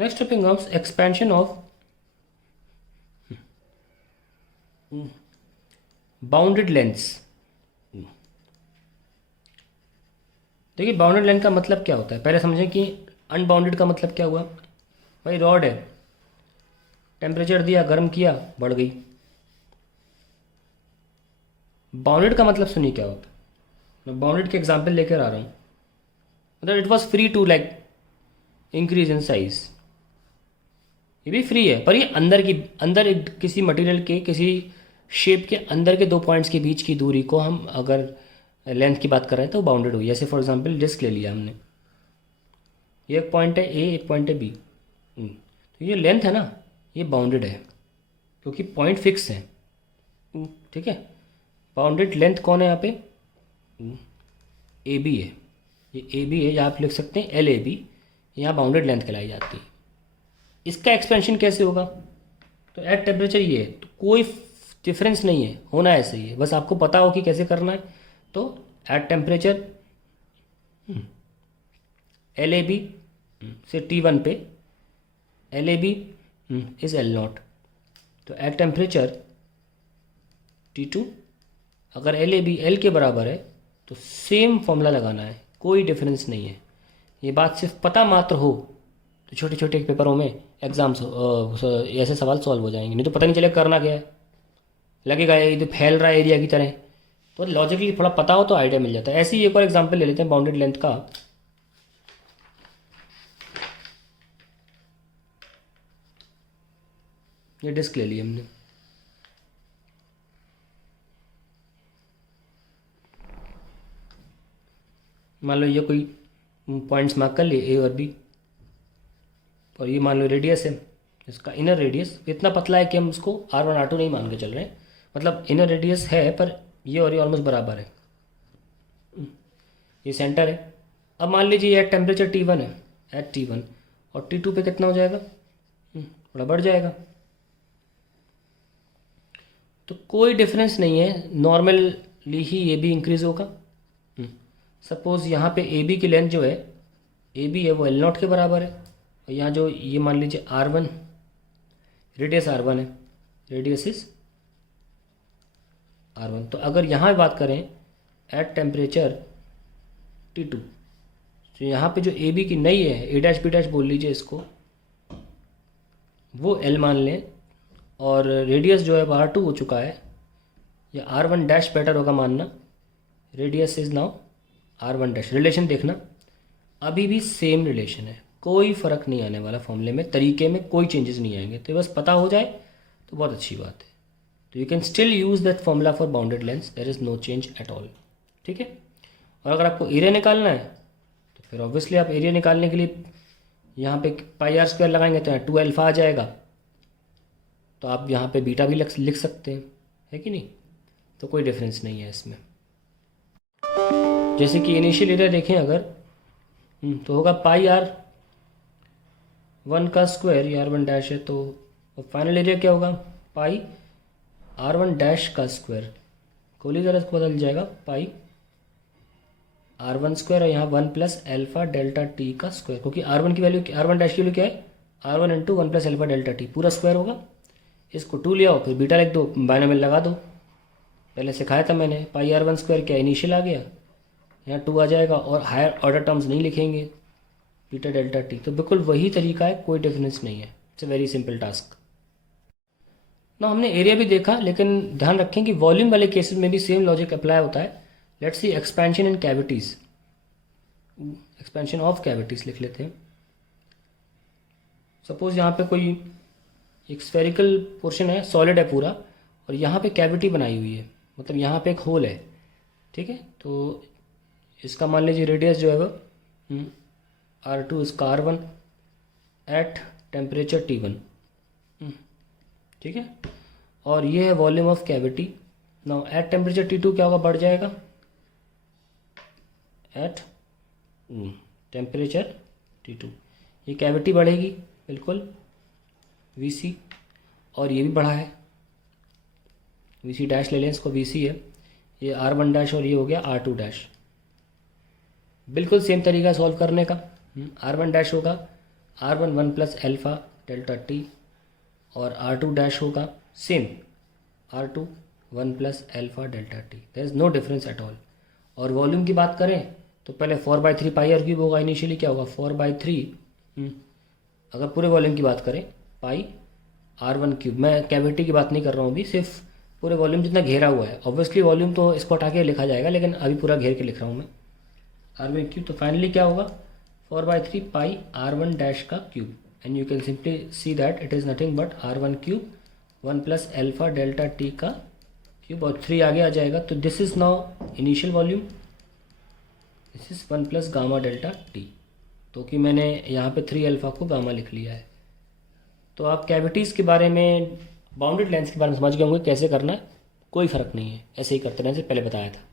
Next topic comes expansion of bounded lengths. देखिए bounded length का मतलब क्या होता है, पहले समझें कि अनबाउंडेड का मतलब क्या हुआ। भाई रॉड है, टेम्परेचर दिया, गर्म किया, बढ़ गई। बाउंडेड का मतलब सुनिए क्या होता है। मैं बाउंडेड के एग्जांपल लेकर आ रहा हूँ। मतलब it was free to like increase in size, ये भी फ्री है, पर ये अंदर एक किसी मटेरियल के किसी शेप के अंदर के दो पॉइंट्स के बीच की दूरी को हम अगर लेंथ की बात कर रहे हैं तो बाउंडेड हुई। जैसे फॉर एग्जांपल डिस्क ले लिया हमने, ये एक पॉइंट है ए, एक पॉइंट है बी। तो ये लेंथ है ना, ये बाउंडेड है क्योंकि पॉइंट फिक्स है। ठीक है, बाउंडेड लेंथ कौन है यहाँ पे, ए बी है। ये ए बी है, या आप लिख सकते हैं एल ए बी, यहाँ बाउंडेड लेंथ कहलाई जाती है। इसका एक्सपेंशन कैसे होगा, तो एट टेम्परेचर ये है, तो कोई डिफरेंस नहीं है, होना ऐसे ही है, बस आपको पता हो कि कैसे करना है। तो at temperature L A B से टी वन पे L A B is L nought. तो एट टेम्परेचर टी टू अगर एल ए बी एल के बराबर है तो सेम फॉर्मूला लगाना है, कोई डिफरेंस नहीं है। ये बात सिर्फ पता मात्र हो तो छोटे छोटे पेपरों में एग्जाम्स ऐसे सवाल सॉल्व हो जाएंगे, नहीं तो पता नहीं चलेगा करना क्या है, लगेगा ये तो फैल रहा है एरिया की तरह। तो लॉजिकली थोड़ा पता हो तो आइडिया मिल जाता है। ऐसे ही एक और एग्जांपल ले लेते हैं बाउंडेड लेंथ का। ये डिस्क ले ली हमने, मान लो ये कोई पॉइंट्स मार्क कर लिए ए और बी, और ये मान लो रेडियस है, इसका इनर रेडियस इतना पतला है कि हम उसको R1 R2 नहीं मान के चल रहे हैं। मतलब इनर रेडियस है पर ये और ये ऑलमोस्ट बराबर है, ये सेंटर है। अब मान लीजिए एट टेम्परेचर T1 है, एट T1, और T2 पे कितना हो जाएगा, थोड़ा बढ़ जाएगा। तो कोई डिफरेंस नहीं है, नॉर्मली ही ये भी इंक्रीज होगा। सपोज़ यहाँ पे ए बी की लेंथ जो है, ए बी है वो एल नॉट के बराबर है, और यहाँ जो ये मान लीजिए R1, रेडियस R1 है, रेडियस इज R1। तो अगर यहाँ बात करें एट टेम्परेचर T2, तो यहाँ पे जो ए बी की नई है, ए डैश बी डैश बोल लीजिए इसको, वो एल मान लें, और रेडियस जो है वो R2 हो चुका है, या R1 डैश बेटर होगा मानना, radius is now R1 dash. Relation देखना अभी भी सेम रिलेशन है, कोई फ़र्क नहीं आने वाला फॉर्मूले में, तरीके में कोई चेंजेस नहीं आएंगे। तो बस पता हो जाए तो बहुत अच्छी बात है। तो you can still use that formula for bounded lengths, there is no change at all. ठीक है, और अगर आपको एरिया निकालना है तो फिर ऑब्वियसली आप एरिया निकालने के लिए यहाँ पे पाई आर स्क्वायर लगाएंगे तो यहाँ 2 अल्फा आ जाएगा, तो आप यहाँ पे बीटा भी लिख सकते हैं, है कि नहीं। तो कोई डिफरेंस नहीं है इसमें। जैसे कि इनिशियल एरिया देखें अगर, तो होगा पाई R1 का स्क्वायर, ये R1 डैश है, तो फाइनल एरिया क्या होगा, पाई R1 डैश का स्क्वायर, कोली जरा इसको बदल जाएगा, पाई R1 स्क्वायर, और यहाँ 1 प्लस एल्फा डेल्टा टी का स्क्वायर, क्योंकि R1 की वैल्यू, R1 डैश की वैल्यू क्या है, R1 into 1 plus alpha delta T, पूरा स्क्वायर होगा। इसको 2 ले आओ, फिर बीटा लिख दो, बाइनोमियल लगा दो, पहले सिखाया था मैंने। पाई R1 स्क्वायर क्या इनिशियल आ गया, यहाँ 2 आ जाएगा, और हायर ऑर्डर टर्म्स नहीं लिखेंगे, बीटा डेल्टा टी। तो बिल्कुल वही तरीका है, कोई डिफरेंस नहीं है, it's a very simple task ना। हमने एरिया भी देखा, लेकिन ध्यान रखें कि वॉल्यूम वाले केसेस में भी सेम लॉजिक अप्लाई होता है। Let's see expansion in cavities, expansion of cavities लिख लेते हैं। सपोज यहाँ पे कोई एक स्फेरिकल पोर्शन है, सॉलिड है पूरा, और यहाँ पे कैविटी बनाई हुई है, मतलब यहाँ पे एक होल है। ठीक है, तो इसका मान लीजिए रेडियस जो है वो R2, इसका R1 एट टेम्परेचर T1। ठीक है, और ये है volume of cavity. Now at temperature T2 क्या होगा, बढ़ जाएगा, एट टेम्परेचर T2 ये कैविटी बढ़ेगी बिल्कुल, VC, और ये भी बढ़ा है, VC डैश ले लें इसको, VC है, ये R1 डैश, और ये हो गया R2 डैश। बिल्कुल सेम तरीका सॉल्व करने का। R1 डैश होगा R1 1 plus alpha delta T, और R2 डैश होगा same R2 1 plus alpha delta T, there is no difference at all. और वॉल्यूम की बात करें तो पहले 4/3 पाई आर क्यूब होगा, इनिशियली क्या होगा 4/3। अगर पूरे वॉल्यूम की बात करें पाई R1 क्यूब, मैं कैविटी की बात नहीं कर रहा हूँ अभी, सिर्फ पूरे वॉल्यूम जितना घेरा हुआ है। ऑब्वियसली वॉल्यूम तो इसको हटा के लिखा जाएगा, लेकिन अभी पूरा घेर के लिख रहा हूँ मैं R1 क्यूब। तो फाइनली क्या होगा 4/3 पाई R1 डैश का cube, and you can simply see that it is nothing but R1 cube 1 plus alpha delta T का क्यूब, और 3 आगे आ जाएगा। तो this is now initial volume, this is 1 plus gamma delta T, तो कि मैंने यहाँ पे 3 अल्फ़ा को गामा लिख लिया है। तो आप कैविटीज़ के बारे में, बाउंडेड लेंस के बारे में समझ गए होंगे कैसे करना है, कोई फ़र्क नहीं है, ऐसे ही करते रहने से पहले बताया था।